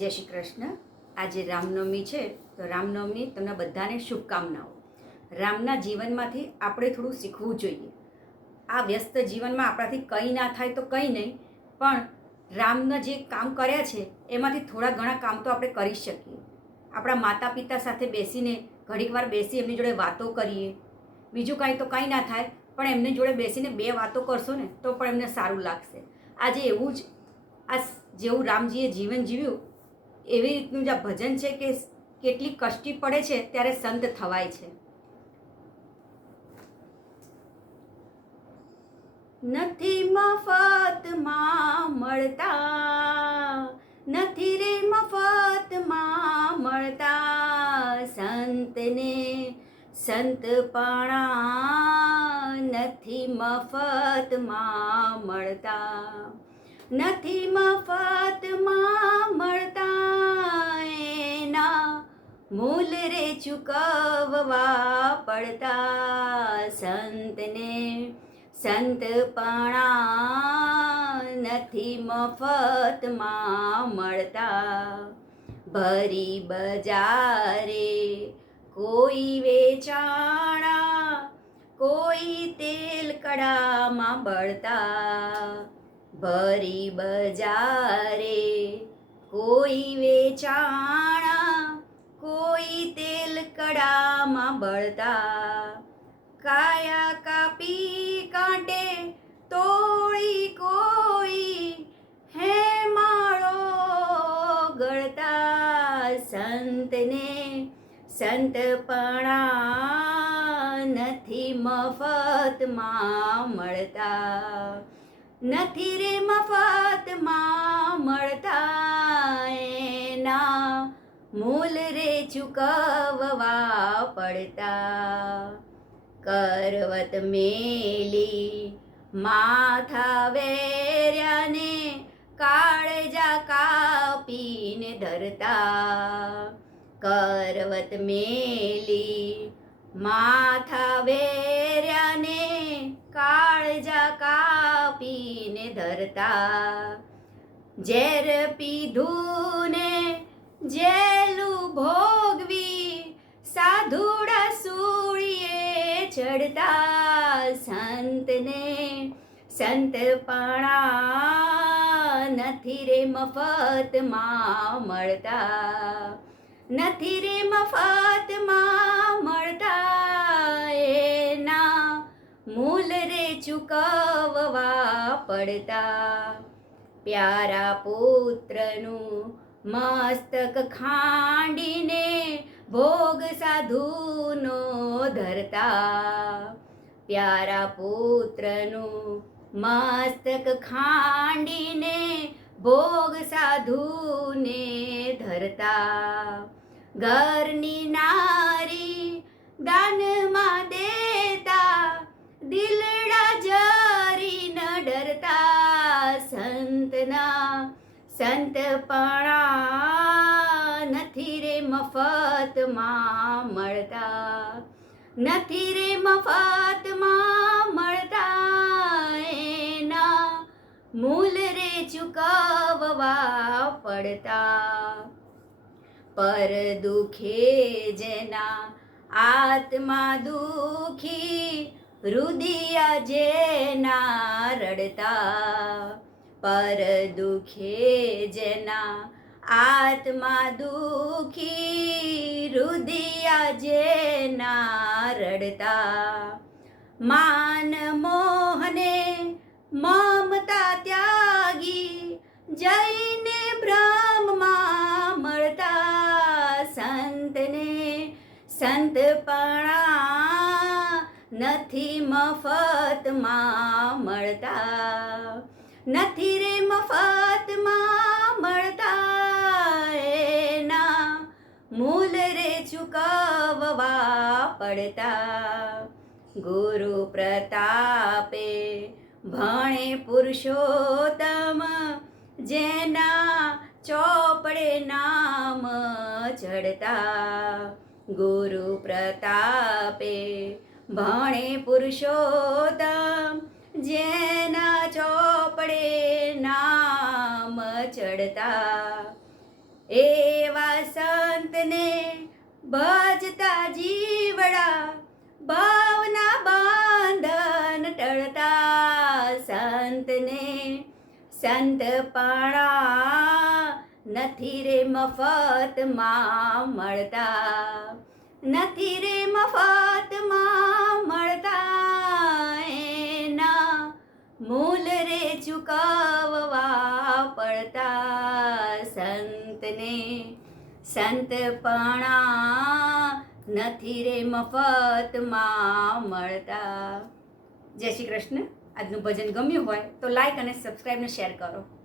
જય શ્રી કૃષ્ણ. આજે રામનવમી છે તો રામનવમી તમને બધાને શુભકામનાઓ. રામના જીવનમાંથી આપણે થોડું શીખવું જોઈએ. આ વ્યસ્ત જીવનમાં આપણાથી કંઈ ના થાય તો કંઈ નહીં, પણ રામના જે કામ કર્યા છે એમાંથી થોડા ઘણા કામ તો આપણે કરી શકીએ. આપણા માતા પિતા સાથે બેસીને ઘડીક વાર બેસી એમની જોડે વાતો કરીએ. બીજું કાંઈ તો કંઈ ના થાય, પણ એમની જોડે બેસીને બે વાતો કરશો ને તો પણ એમને સારું લાગશે. આજે એવું જ આ જેવું રામજીએ જીવન જીવ્યું એવી રીતનું જ આ ભજન છે કે કેટલી કષ્ટી પડે છે ત્યારે સંત થવાય છે. નથી મફતમાં મળતા, નથી રે મફતમાં મળતા, સંતને સંતપણા નથી મફતમાં મળતા, નથી મફતમાં મળતા, એના મૂલ રે ચૂકવવા પડતા, સંતને સંતપણા નથી મફતમાં મળતા. ભરી બજારે કોઈ વેચાણા, કોઈ તેલ કડામાં બળતા, ભરી બજારે કોઈ વેચાણા, કોઈ તેલ કડામાં બળતા, કાયા કાપી કાંટે તોડી કોઈ હે માળો ગળતા, સંતને સંતપણા નથી મફતમાં મળતા, નથી રે મફતમાં મળતા, એના મૂલ રે ચૂકવવા પડતા. કરવત મેલી માથા વેર્યાને કાળજા કાપીને ધરતા, કરવત મેલી માથા વેર્યાને કાળજા કાપીને ધરતા, ઝેર પીધું ને જેલું ભોગવી સાધુડા સૂળીએ ચડતા, સંતને સંતપણા નથી રે મફતમાં મળતા, નથી રે મફતમાં મળતા, એના મૂલ રે ચૂકવવા પડતા. પ્યારા પુત્રનું મસ્તક ખાંડીને ભોગ સાધુનો ધરતા, પ્યારા પુત્રનું મસ્તક ખાંડીને ભોગ સાધુને ધરતા, ઘરની નારી દાનમાં દેતા, દિલડા જરી ન ડરતા, સંતના સંતપણા નથી રે મફતમાં મળતા, નથી રે મફતમાં મળતા, એના મૂલ રે ચૂકવવા પડતા. પર દુખે જેના આત્મા દુખી, હૃદય જેના રડતા, પર દુખે જેના આત્મા દુખી, હૃદય જેના રડતા, માન મોહને મમતા ત્યાગી જઈને બ્રહ્મમાં મળતા, સંતને સંતપણા નથી મફતમાં મળતા, નથી રે મફતમાં મળતા, એના મૂલ રે ચૂકવવા પડતા. ગુરુ પ્રતાપે ભણે પુરુષોત્તમ, જેના ચોપડે નામ ચડતા, ગુરુ પ્રતાપે ભણે પુરુષોત્તમ, જેના ચોપડે નામ ચડતા, એવા સંતને ભજતા જીવડા ભાવના બંધન ટળતા. સંતને સંતપણા નથી રે મફતમાં મળતા, નથી રે મફતમાં મળતા. એના મૂલ રે ચૂકવવા પડતા. સંતને સંતપણા નથી રે મફતમાં મળતા. જય શ્રી કૃષ્ણ. આજનું ભજન ગમ્યું હોય તો લાઈક અને સબસ્ક્રાઈબ ને શેર કરો.